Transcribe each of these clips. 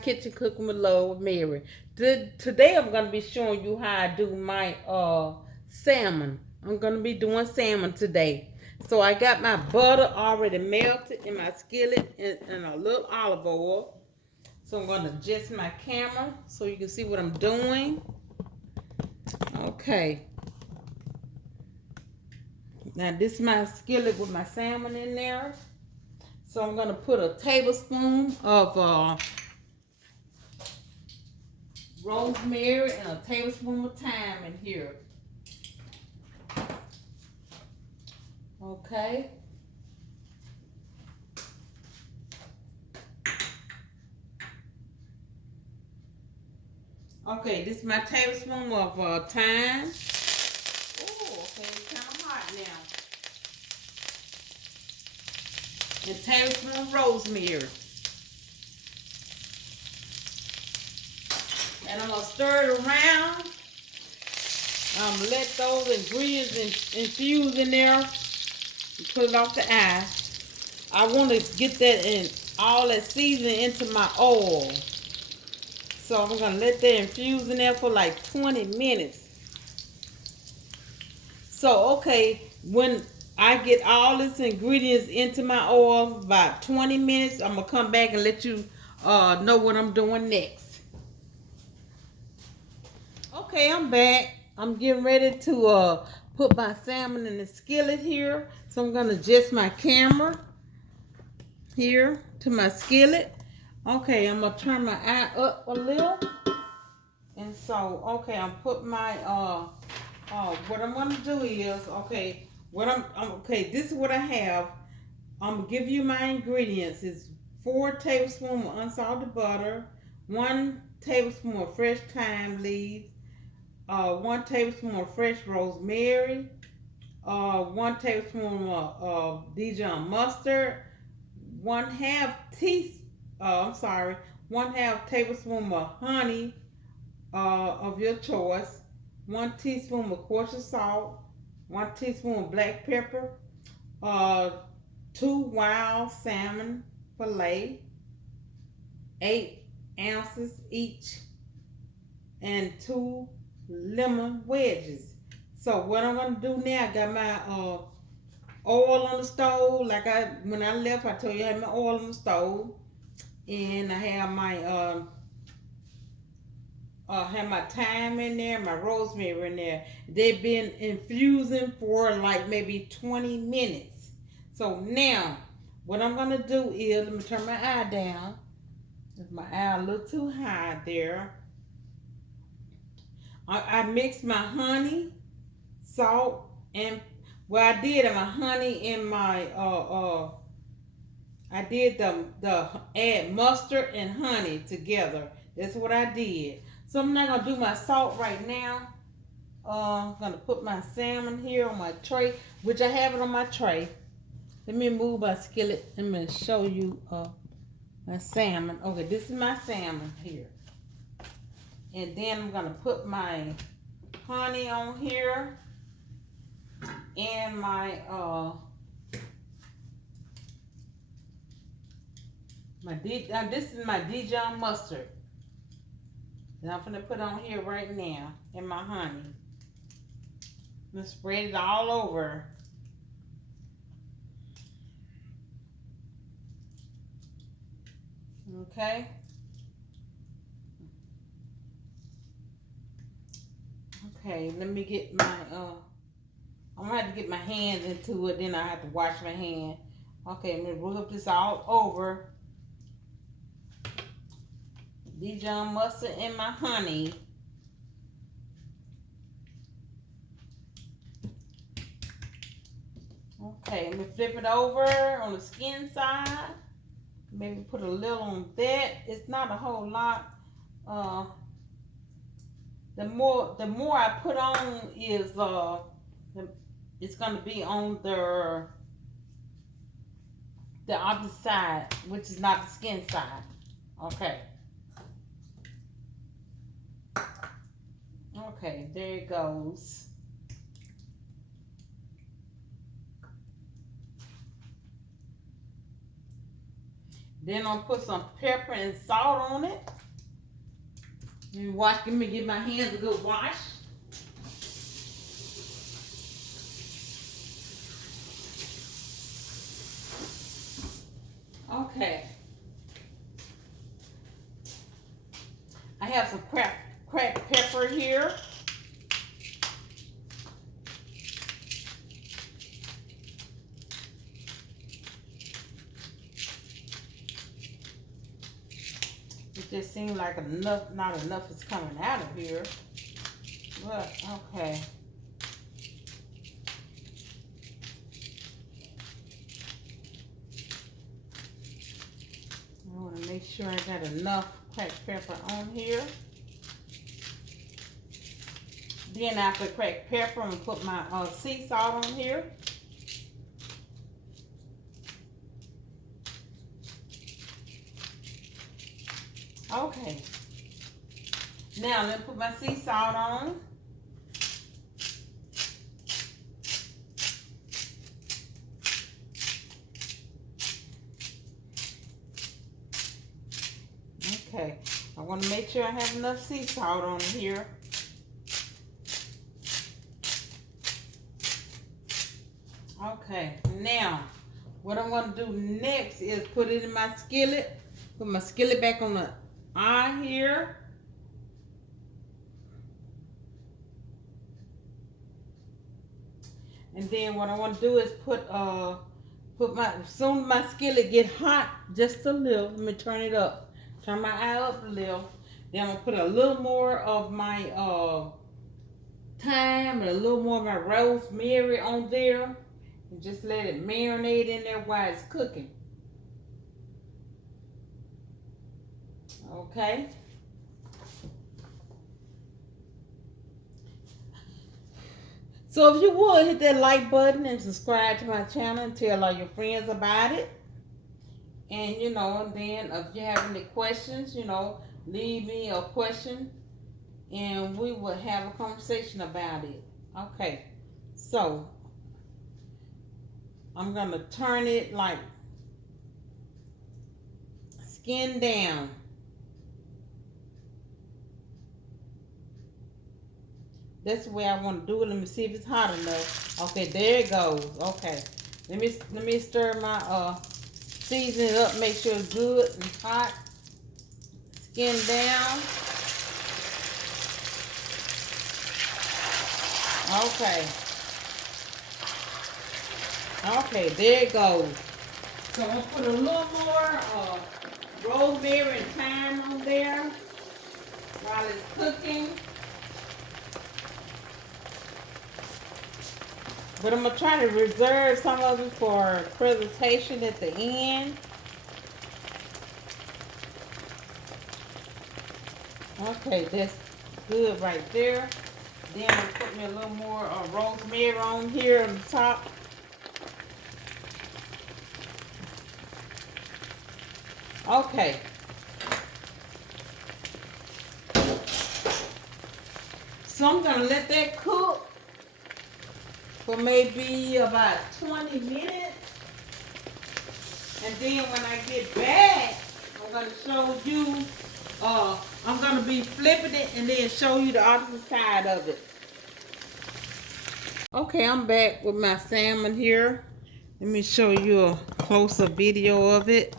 kitchen cooking with love with Mary. Today I'm gonna be showing you how I do my salmon. I'm gonna be doing salmon today. So I got my butter already melted in my skillet and a little olive oil. So I'm gonna adjust my camera so you can see what I'm doing. Okay. Now this is my skillet with my salmon in there. So I'm gonna put a tablespoon of rosemary and a tablespoon of thyme in here. Okay. Okay, this is my tablespoon of thyme. Oh, okay, it's kind of hot now. And a tablespoon of rosemary. And I'm gonna stir it around. Let those ingredients infuse in there and put it off the eye. I want to get that in all that seasoning into my oil. So I'm gonna let that infuse in there for like 20 minutes. So okay, when I get all this ingredients into my oil, about 20 minutes, I'm gonna come back and let you know what I'm doing next. Okay, I'm back. I'm getting ready to put my salmon in the skillet here. So I'm gonna adjust my camera here to my skillet. Okay, I'm gonna turn my eye up a little. And so, okay, I'm put my what I'm gonna do is, okay, okay, this is what I have. I'm gonna give you my ingredients. It's 4 tablespoons of unsalted butter, 1 tablespoon of fresh thyme leaves, 1 tablespoon of fresh rosemary, 1 tablespoon of Dijon mustard, 1/2 tablespoon of honey of your choice, 1 teaspoon of kosher salt, 1 teaspoon of black pepper, 2 wild salmon fillet, 8 ounces each, and 2 lemon wedges. So what I'm gonna do now, I got my oil on the stove. Like when I left, I told you I had my oil on the stove, and I have my thyme in there, my rosemary in there. They've been infusing for like maybe 20 minutes. So now, what I'm gonna do is, let me turn my eye down. My eye a little too high there. I mixed my honey, salt, and what I did, my honey and my I did the add mustard and honey together. That's what I did. So I'm not gonna do my salt right now. I'm gonna put my salmon here on my tray, which I have it on my tray. Let me move my skillet. I'm gonna show you my salmon. Okay, this is my salmon here. And then I'm gonna put my honey on here and my this is my Dijon mustard that I'm gonna put on here right now in my honey. I'm gonna spread it all over. Okay. Okay, let me get my I'm gonna have to get my hands into it, then I have to wash my hand. Okay, I'm gonna rub this all over. Dijon mustard and my honey. Okay, let me flip it over on the skin side. Maybe put a little on that. It's not a whole lot. The more I put on is it's gonna be on the opposite side, which is not the skin side. Okay. Okay, there it goes. Then I'll put some pepper and salt on it. Let me give my hands a good wash. Okay. I have some cracked pepper here. It just seems like not enough is coming out of here. But, okay. I want to make sure I got enough cracked pepper on here. Then after cracked pepper, I'm going to put my sea salt on here. Okay. Now let me put my sea salt on. Okay. I want to make sure I have enough sea salt on here. Okay. Now, what I'm going to do next is put it in my skillet. Put my skillet back on the eye here. And then what I want to do is as soon as my skillet get hot, just a little, let me turn it up. Turn my eye up a little. Then I'm going to put a little more of my thyme and a little more of my rosemary on there. And just let it marinate in there while it's cooking. Okay. So if you would, hit that like button and subscribe to my channel and tell all your friends about it. And, then if you have any questions, leave me a question and we will have a conversation about it. Okay. So I'm going to turn it like skin down. That's the way I want to do it. Let me see if it's hot enough. Okay, there it goes. Okay. Let me stir my seasoning up, make sure it's good and hot. Skin down. Okay. Okay, there it goes. So I'm gonna put a little more rosemary and thyme on there while it's cooking. But I'm going to try to reserve some of it for presentation at the end. Okay, that's good right there. Then I'm going to put me a little more rosemary on here on the top. Okay. So I'm going to let that cook for maybe about 20 minutes. And then when I get back, I'm going to show you, I'm going to be flipping it and then show you the opposite side of it. Okay, I'm back with my salmon here. Let me show you a closer video of it.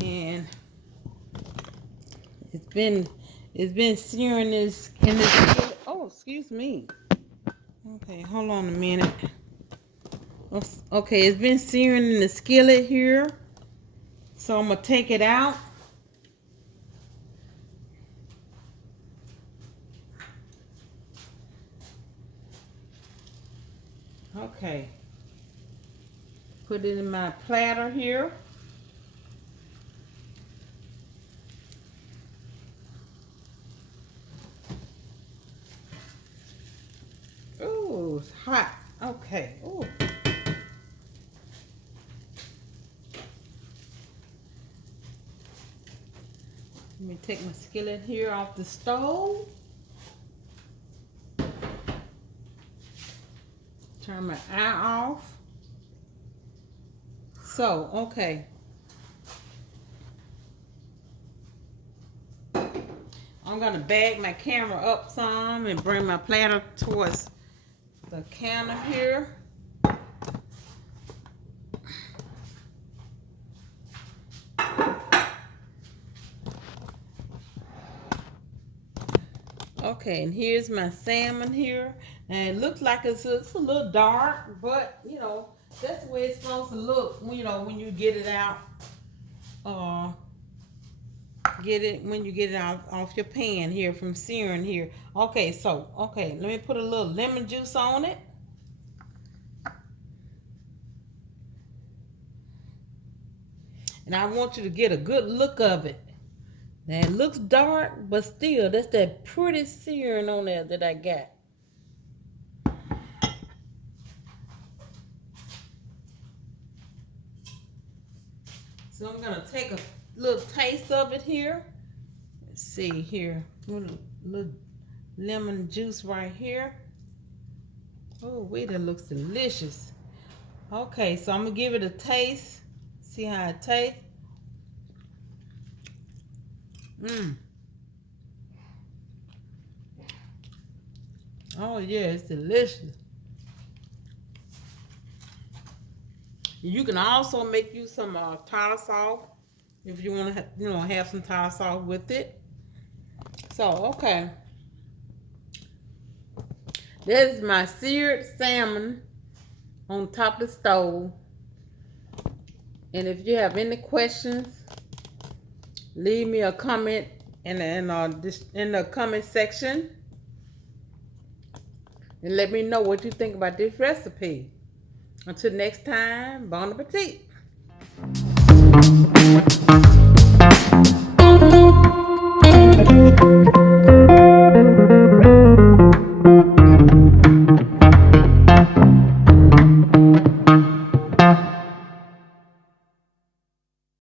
And it's been searing in this oh, excuse me. Okay, hold on a minute. Okay, it's been searing in the skillet here. So I'm going to take it out. Okay. Put it in my platter here. Ooh, it's hot. Okay. Ooh. Let me take my skillet here off the stove. Turn my eye off. So, okay. I'm gonna bag my camera up some and bring my platter towards the counter here. Okay, and here's my salmon here. And it looks like it's a little dark, but you know, that's the way it's supposed to look, you know, when you get it out. When you get it out off your pan here from searing here. Okay, so let me put a little lemon juice on it. And I want you to get a good look of it. Now it looks dark, but still, that's that pretty searing on there that I got. So I'm gonna take a little taste of it here. Let's see here, little lemon juice right here. Oh, wait, that looks delicious. Okay, so I'm gonna give it a taste. See how it tastes. Oh yeah, it's delicious. You can also make you some tartar sauce if you want to, have some tartar sauce with it. So okay, this is my seared salmon on top of the stove. And if you have any questions, leave me a comment in the comment section, and let me know what you think about this recipe. Until next time, bon appetit.